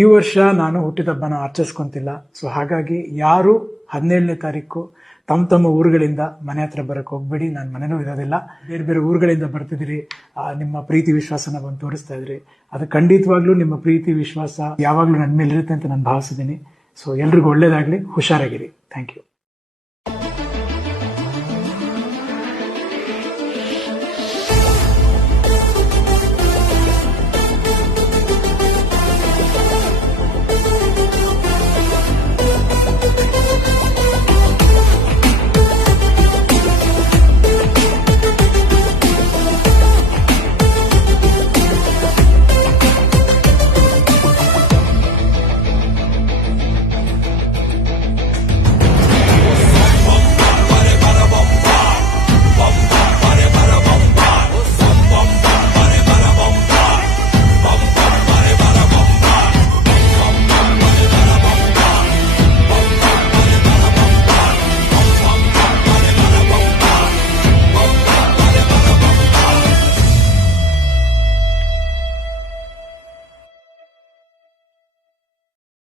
ಈ ವರ್ಷ ನಾನು ಹುಟ್ಟಿದಬ್ಬನ ಆಚರಿಸ್ಕೊಂತಿಲ್ಲ. ಸೊ ಹಾಗಾಗಿ ಯಾರು 17ನೇ ತಾರೀಕು ತಮ್ಮ ಊರುಗಳಿಂದ ಮನೆ ಹತ್ರ ಬರಕ್ಕೆ ಹೋಗ್ಬೇಡಿ. ನಾನು ಮನೆನೂ ಇರೋದಿಲ್ಲ. ಬೇರೆ ಬೇರೆ ಊರುಗಳಿಂದ ಬರ್ತಿದ್ದೀರಿ, ನಿಮ್ಮ ಪ್ರೀತಿ ವಿಶ್ವಾಸನ ಬಂದು ತೋರಿಸ್ತಾ ಇದ್ರಿ. ಅದು ಖಂಡಿತವಾಗ್ಲೂ ನಿಮ್ಮ ಪ್ರೀತಿ ವಿಶ್ವಾಸ ಯಾವಾಗ್ಲೂ ನನ್ನ ಮೇಲೆ ಇರುತ್ತೆ ಅಂತ ನಾನು ಭಾವಿಸಿದ್ದೀನಿ. ಸೊ ಎಲ್ರಿಗೂ ಒಳ್ಳೇದಾಗ್ಲಿ, ಹುಷಾರಾಗಿರಿ. Thank you.